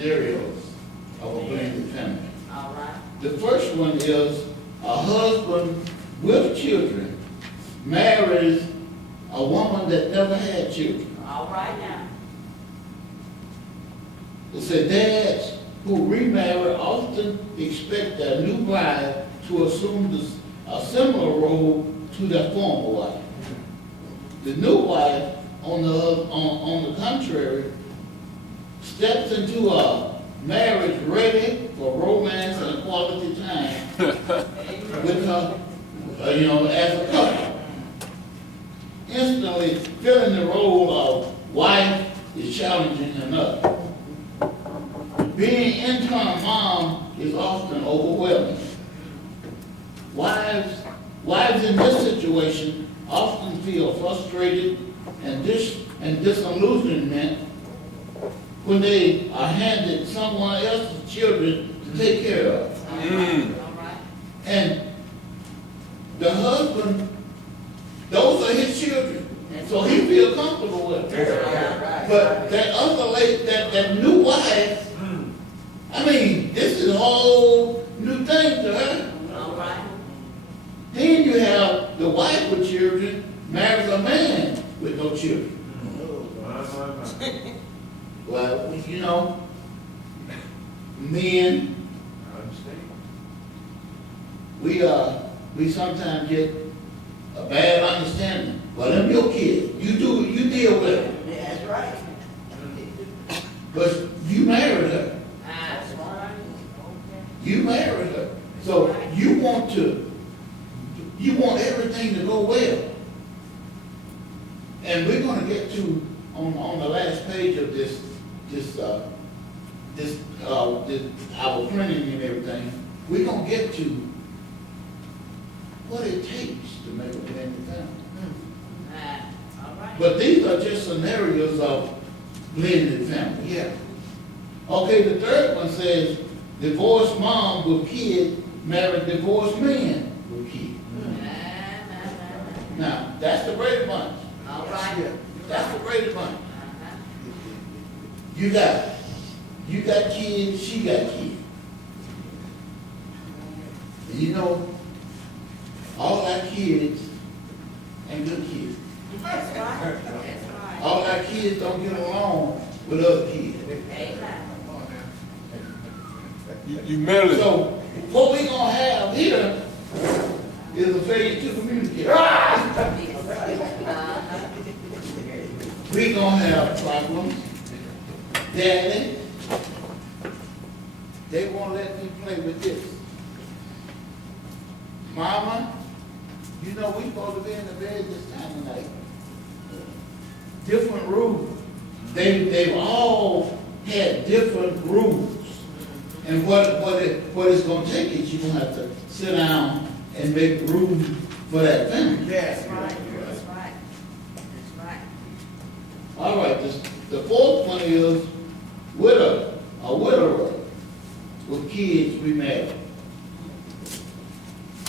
scenarios of a blended family. All right. The first one is a husband with children marries a woman that never had children. All right now. It said dads who remarry often expect their new bride to assume a similar role to their former wife. The new wife, on the contrary, steps into a marriage ready for romance and quality time with her, as a couple. Instantly filling the role of wife is challenging enough. Being interim mom is often overwhelming. Wives in this situation often feel frustrated and disillusionment when they are handed someone else's children to take care of. All right. And the husband, those are his children, so he feels comfortable with them. But that other lady, that new wife, I mean, this is a whole new thing to her. All right. Then you have the wife with children marries a man with no children. Well, men, we sometimes get a bad understanding. Well, them your kids. You deal with them. That's right. But you married her. That's right. You married her. So you want everything to go well. And we're going to get to, on the last page of this our printing and everything, we're going to get to what it takes to make a blended family. All right. But these are just scenarios of blended family, yeah. Okay, the third one says, divorced mom with kid married divorced man with kid. Now, that's the Brady Bunch. All right. That's the Brady Bunch. You got kids, she got kids. And all our kids ain't good kids. That's right. That's right. All our kids don't get along with other kids. Amen. You married. So what we gonna have here is a failure to communicate. We gonna have problems. Daddy, they won't let me play with this. Mama, we supposed to be in the bed this time of night. Different rules. They've all had different rules. And what it's going to take is you're going to have to sit down and make room for that family. That's right. That's right. That's right. All right, the fourth one is a widower with kids remarried.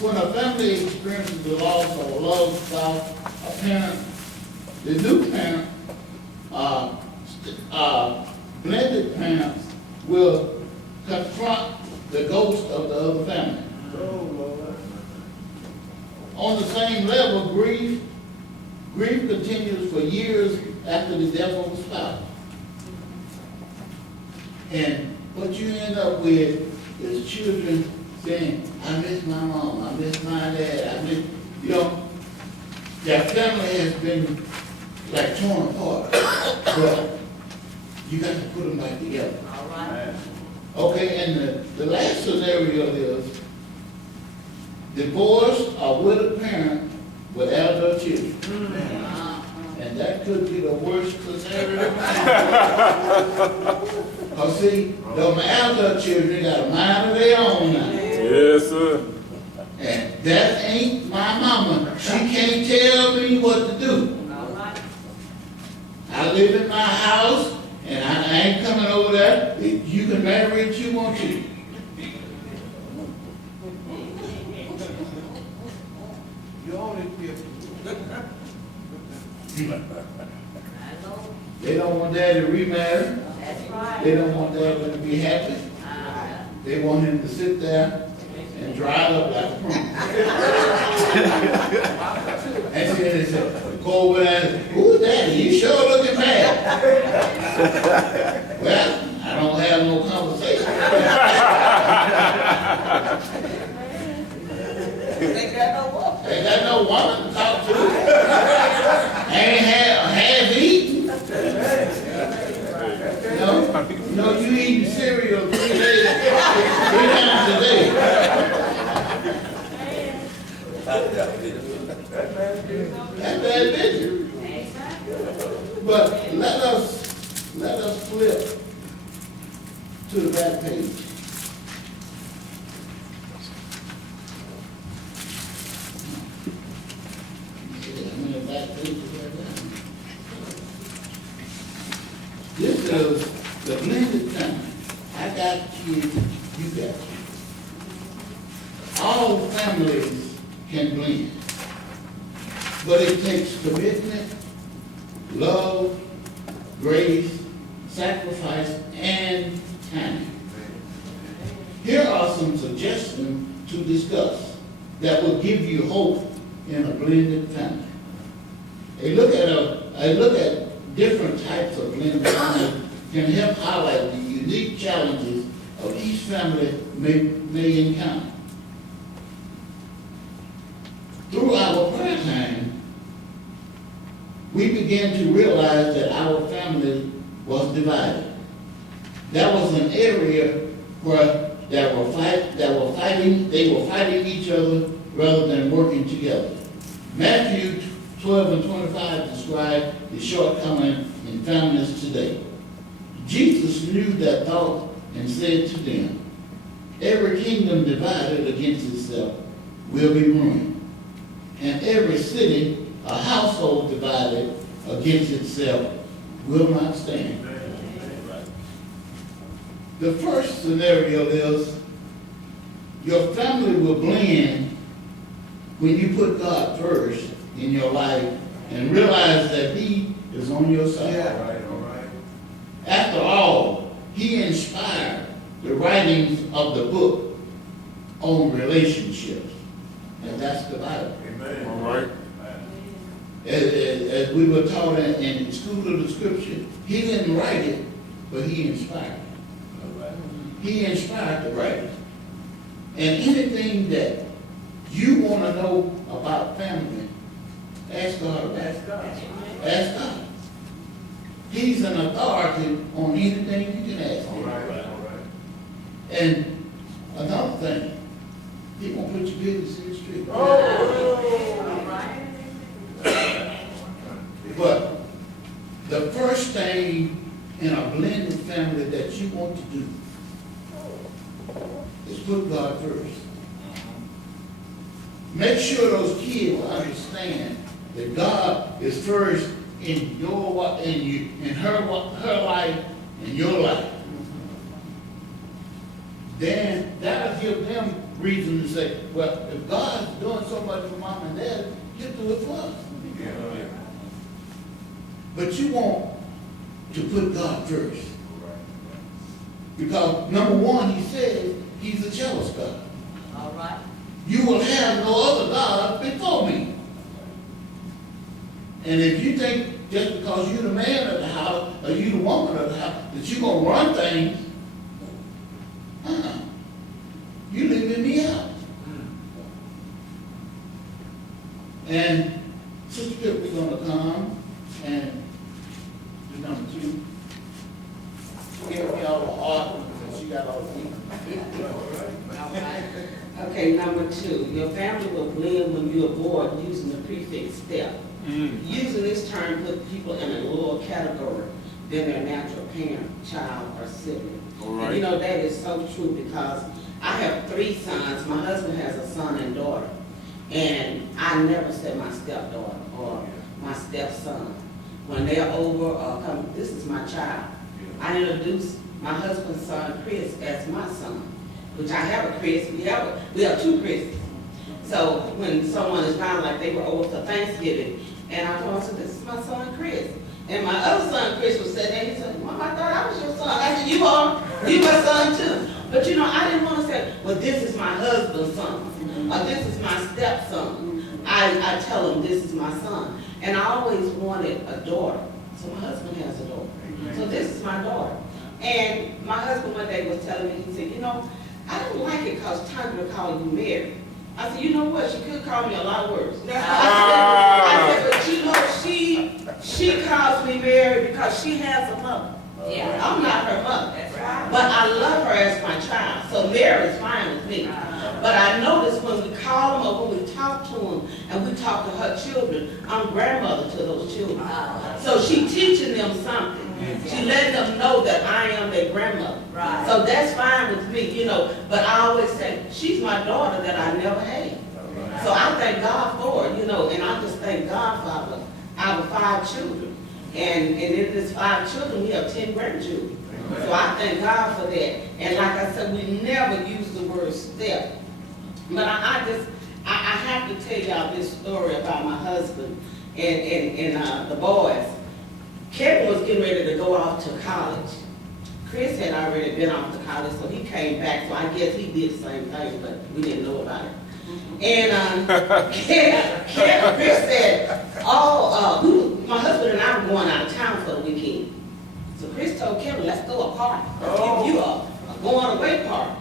When a family experiences the loss of a loved spouse, a parent, the new parent, blended parents will confront the ghost of the other family. On the same level, grief continues for years after the death of a spouse. And what you end up with is children saying, I miss my mom, I miss my dad, their family has been like torn apart. But you got to put them back together. All right. Okay, and the last scenario is divorced or widowed parent with adult children. And that could be the worst scenario. Because see, the adult children got a mind of their own now. Yes, sir. And that ain't my mama. She can't tell me what to do. All right. I live in my house, and I ain't coming over there. You can marry if you want to. You only feel. I know. They don't want daddy to remarry. That's right. right. They don't want their husband to be happy. They want him to sit there and dry up like a prune. And then they say, go over there, who's that? You sure looking bad. Well, I don't have no conversation. They got no walk. They got no woman to talk to. Ain't half eaten. No, you eating cereal 3 times a day. That's bad business. But let us flip to the back page. Yeah, I'm in the back page right now. This is the blended family. I got kids, you got kids. All families can blend. But it takes commitment, love, grace, sacrifice, and time. Here are some suggestions to discuss that will give you hope in a blended family. A look at different types of blended families can help highlight the unique challenges of each family may encounter. Through our prayer time, we began to realize that our family was divided. That was an area where they were fighting each other rather than working together. Matthew 12 and 25 describe the shortcoming in families today. Jesus knew that thought and said to them, every kingdom divided against itself will be ruined, and every city, a household divided against itself will not stand. The first scenario is your family will blend when you put God first in your life and realize that He is on your side. Yeah, right, all right. After all, He inspired the writings of the book on relationships, and that's the Bible. Amen. All right. As we were taught in School of the Scripture, He didn't write it, but He inspired it. He inspired the writers. And anything that you want to know about family, ask God about it. Ask God. He's an authority on anything you can ask All Him. right, all right. And another thing, He won't put your business in the street. All right. But the first thing in a blended family that you want to do is put God first. Make sure those kids understand that God is first in her life and your life. Then that'll give them reason to say, well, if God's doing so much for mom and dad, He'll do it for us. Yeah. But you want to put God first. Because number one, He says He's a jealous God. All right. You will have no other God before me. And if you think just because you're the man of the house or you the woman of the house that you're going to run things, you're leaving me out. And Sister Pip, we're going to come and do number 2. She gave me all the art and she got all the people. All right. Okay, number 2, your family will blend when you avoid using the prefix step. Using this term puts people in a lower category than their natural parent, child, or sibling. All And right. that is so true because I have 3 sons. My husband has a son and daughter. And I never said my stepdaughter or my stepson. When they're over or come, this is my child. I introduce my husband's son, Chris, as my son, which I have a Chris. We have 2 Chris's. So when someone is around, like they were over for Thanksgiving, and I told them, this is my son, Chris. And my other son, Chris, was sitting there, he said, Mom, I thought I was your son. I said, you are. You my son too. But you know, I didn't want to say, well, this is my husband's son, or this is my stepson. I tell him this is my son. And I always wanted a daughter. So my husband has a daughter. So this is my daughter. And my husband one day was telling me, he said, you know, I don't like it because Tundra called you Mary. I said, you know what, she could call me a lot of words. I said, but you know, she calls me Mary because she has a mother. Yeah. I'm not her mother. That's right. But I love her as my child. So Mary is fine with me. But I notice when we call them or when we talk to them and we talk to her children, I'm grandmother to those children. So she teaching them something. She letting them know that I am their grandmother. Right. So that's fine with me, you know. But I always say, she's my daughter that I never had. So I thank God for it, you know, and I just thank God for our 5 children. And in this 5 children, we have 10 grandchildren. So I thank God for that. And like I said, we never use the word step. But I have to tell y'all this story about my husband and the boys. Kevin was getting ready to go off to college. Chris had already been off to college, so he came back. So I guess he did the same thing, but we didn't know about it. And Chris said, my husband and I were going out of town for the weekend. So Chris told Kevin, let's throw a party. Let's give you a going away party.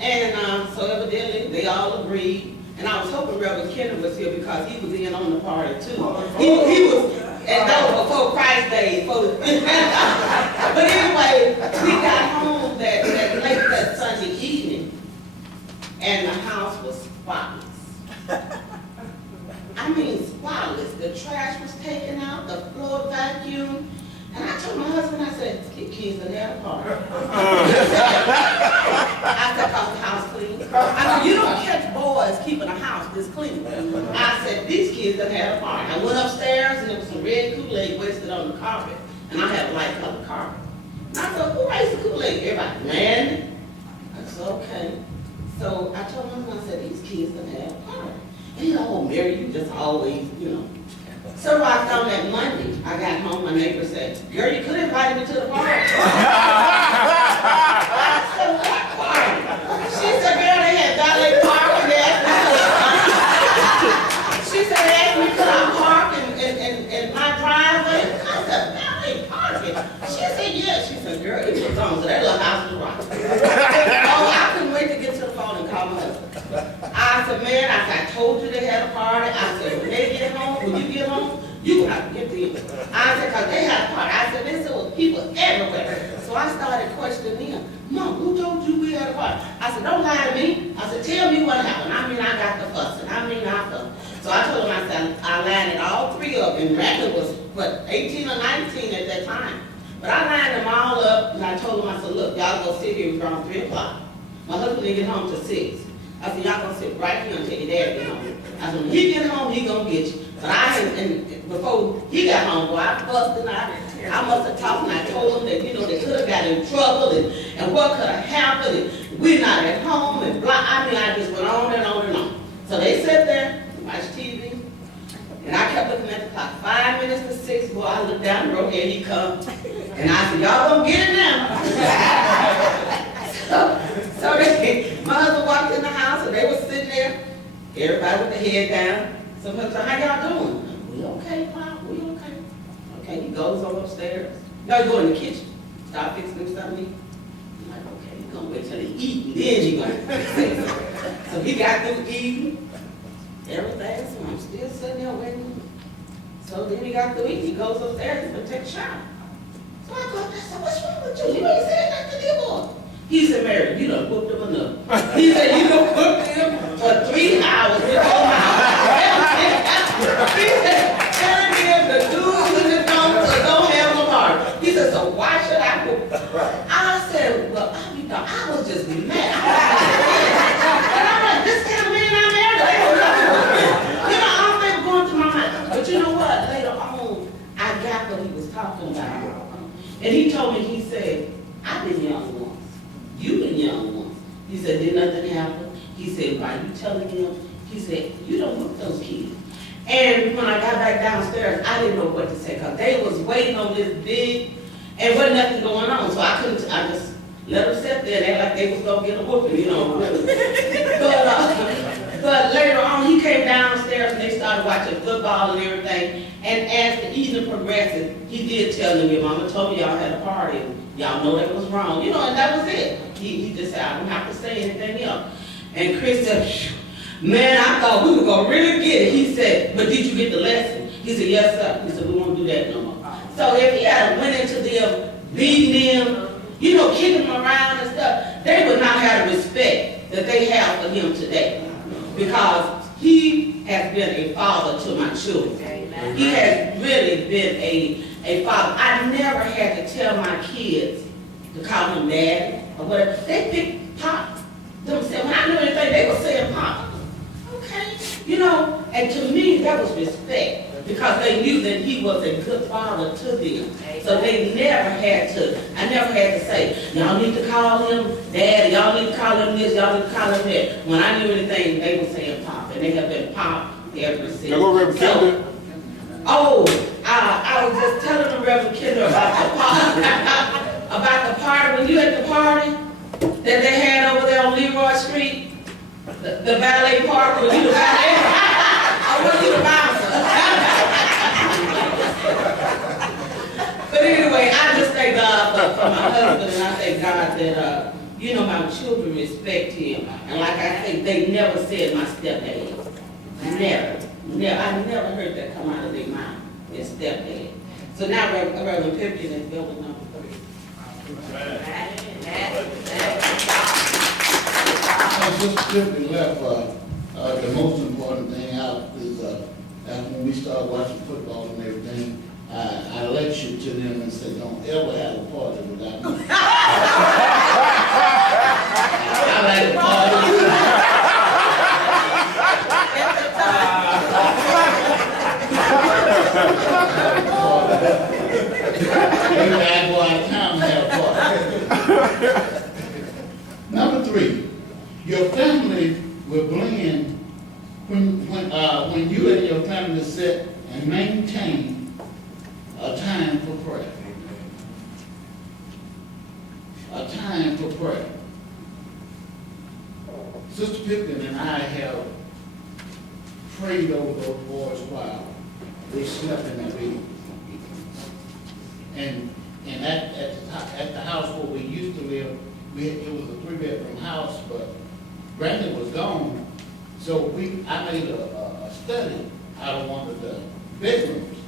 And so evidently they all agreed. And I was hoping Reverend Kennedy was here because he was in on the party too. He was, and that was before Christ Day. But anyway, we got home that late that Sunday evening, and the house was spotless. I mean spotless. The trash was taken out, the floor vacuumed. And I told my husband, I said, kids that had a party. I said, cause the house clean. I said, you don't catch boys keeping a house this clean. I said, these kids that had a party. I went upstairs and there was some red Kool-Aid wasted on the carpet. And I had a light colored carpet. And I said, who raised the Kool-Aid? Everybody, man. I said, okay. So I told my husband, I said, these kids that had a party. And he's like, oh, Mary, you just always, you know. So I found that Monday, I got home, my neighbor said, girl, you could have invited me to the party. I said, what party? She said, girl, they had valet parking there. She said, they asked me could I park in my driveway. I said, valet parking? She said, yeah. She said, girl, it was on, so that little house was rocking. Oh, I couldn't wait to get to the phone and call my husband. I said, man, I told you they had a party. I said, when they get home, when you get home, you will have to get them. I said, because they had a party. I said, there was people everywhere. So I started questioning them. Mom, who told you we had a party? I said, don't lie to me. I said, tell me what happened. I mean, I got the fussing. I fussed. So I told him, I said, I landed all 3 of them. And Randall was, 18 or 19 at that time. But I lined them all up, and I told them, I said, look, y'all go sit here around 3 o'clock. My husband didn't get home till 6. I said, y'all gonna sit right here until your dad get home. I said, when he get home, he gonna get you. But and before he got home, boy, I fussed and I must have talked and I told them that, you know, they could have got in trouble and what could have happened and we're not at home and blah. I mean, I just went on and on and on. So they sat there, watched TV, and I kept looking at the clock. 5 minutes to 6, boy, I looked down the road, here he comes. And I said, y'all gonna get it now. So my husband walked in the house and they were sitting there, everybody with their head down. So I said, how y'all doing? We okay, Pop? We okay? Okay, he goes on upstairs. No, you go in the kitchen. Start fixing him something to eat. I'm like, okay, he's gonna wait till he eat and then he gonna fix it. So he got through eating, everything, so I'm still sitting there waiting. So then he got through eating, he goes upstairs, he's gonna take a shower. So I go, I said, what's wrong with you? You ain't said nothing to the boy. He said, Mary, you done whooped him enough. He said, you done whooped him for 3 hours with your mouth. He said, telling him the do's and the don'ts or don't have no heart. He said, so why should I whoop him? I said, well, I was just mad. And I'm like, this kind of man I married, they don't know. You know, all that going through my mind. But you know what? Later on, I got what he was talking about. And he told me, he said, I've been young once. You've been young once. He said, did nothing happen? He said, why you telling him? He said, you don't look those kids. And when I got back downstairs, I didn't know what to say, because they was waiting on this big, and wasn't nothing going on, so I just let them sit there and act like they was gonna get a whooping, you know. But later on, he came downstairs and they started watching football and everything, and as the evening progressed, he did tell them, your mama told me y'all had a party, y'all know that was wrong, you know, and that was it. He just said, I don't have to say anything else. And Chris said, "Phew, man, I thought we were gonna really get it." He said, "But did you get the lesson?" He said, "Yes, sir." He said, "We won't do that no more." So if he had went into them, beating them, you know, kicking them around and stuff, they would not have the respect that they have for him today. Because he has been a father to my children. Amen. He has really been a father. I never had to tell my kids to call him daddy or whatever. They picked Pop themselves. When I knew anything, they were saying Pop. Okay. You know, and to me, that was respect. Because they knew that he was a good father to them. So they never had to, I never had to say, y'all need to call him daddy, y'all need to call him this, y'all need to call him that. When I knew anything, they were saying Pop, and they have been Pop ever since. Now go Reverend Kendall. I was just telling the Reverend Kendall about the party, about the party, when you at the party that they had over there on Leroy Street, the valet park, when you the valet, I wasn't you the bouncer. But anyway, I just thank God for my husband, and I thank God that, you know, my children respect him. And like I say, they never said my stepdad. Never. I never heard that come out of their mouth, their stepdad. So now Reverend Pipkin is building number 3. Sis.Pipkin left, the most important thing out is, when we start watching football and everything, I lectured to them and said, don't ever have a party without me. I like a party. Maybe I go out of town and have a party. Number 3, your family will blend when you and your family sit and maintain a time for prayer. A time for prayer. Sister Pipkin and I have prayed over those boys while they slept in their bed. And at the house where we used to live, it was a 3-bedroom house, but Brandon was gone, so I made a study out of one of the bedrooms.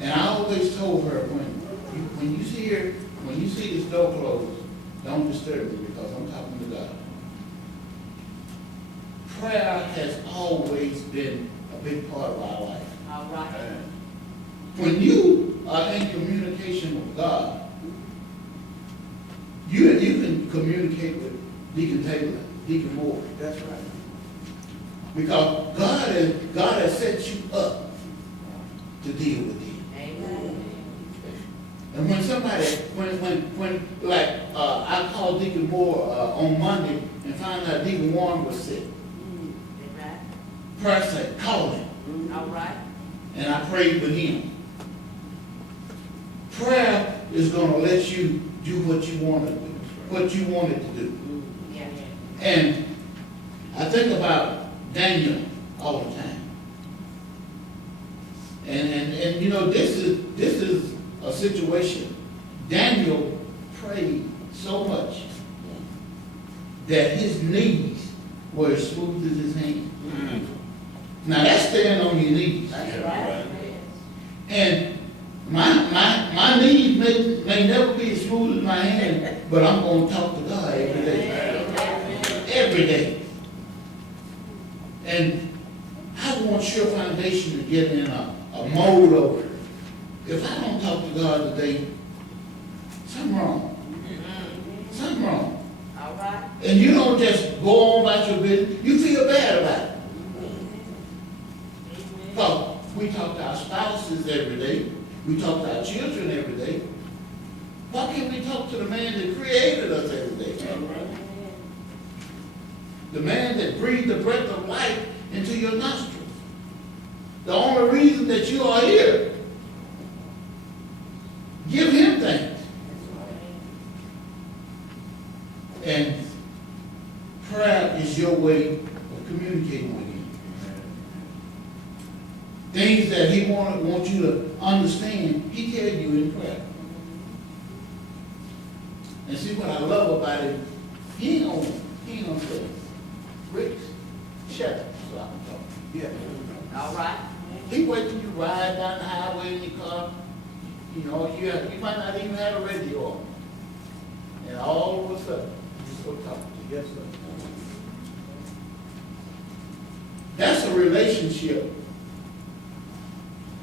And I always told her, when you see this door closed, don't disturb me because I'm talking to God. Prayer has always been a big part of our life. All right. When you are in communication with God, you can communicate with Deacon Taylor, Deacon Moore. That's right. Because God has set you up to deal with them. Amen. And when somebody, like, I called Deacon Moore on Monday and found out Deacon Warren was sick. Amen. Prayer said, call him. All right. And I prayed with him. Prayer is going to let you do what you want to do, what you wanted to do. Yeah. And I think about Daniel all the time. And you know, this is a situation. Daniel prayed so much that his knees were as smooth as his hands. Now that's staying on your knees. That's right. And my knees may never be as smooth as my hand, but I'm going to talk to God every day. Every day. And I want your foundation to get in a mode of, if I don't talk to God today, something wrong. Something wrong. All right. And you don't just go on about your business, you feel bad about it. Because we talk to our spouses every day, we talk to our children every day. Why can't we talk to the man that created us every day? The man that breathed the breath of life into your nostrils. the only reason that you are here. Give him thanks. And prayer is your way of communicating with him. Things that he wants you to understand, he tells you in prayer. And see what I love about him, he ain't gonna say, Rick, shut up, so I can talk. Yeah. All right. He wait till you ride down the highway in your car, you know, you might not even have a radio on. And all of a sudden, you just go talk to you. Yes, sir. That's a relationship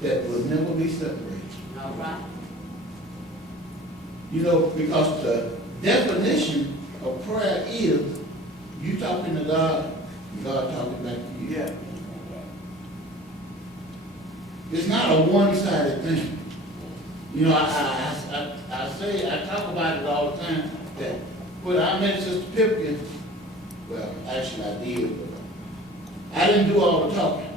that will never be separated. All right. You know, because the definition of prayer is you talking to God, and God talking back to you. Yeah. It's not a one-sided thing. You know, I talk about it all the time, that when I met Sis.Pipkin, well, actually I did, but I didn't do all the talking.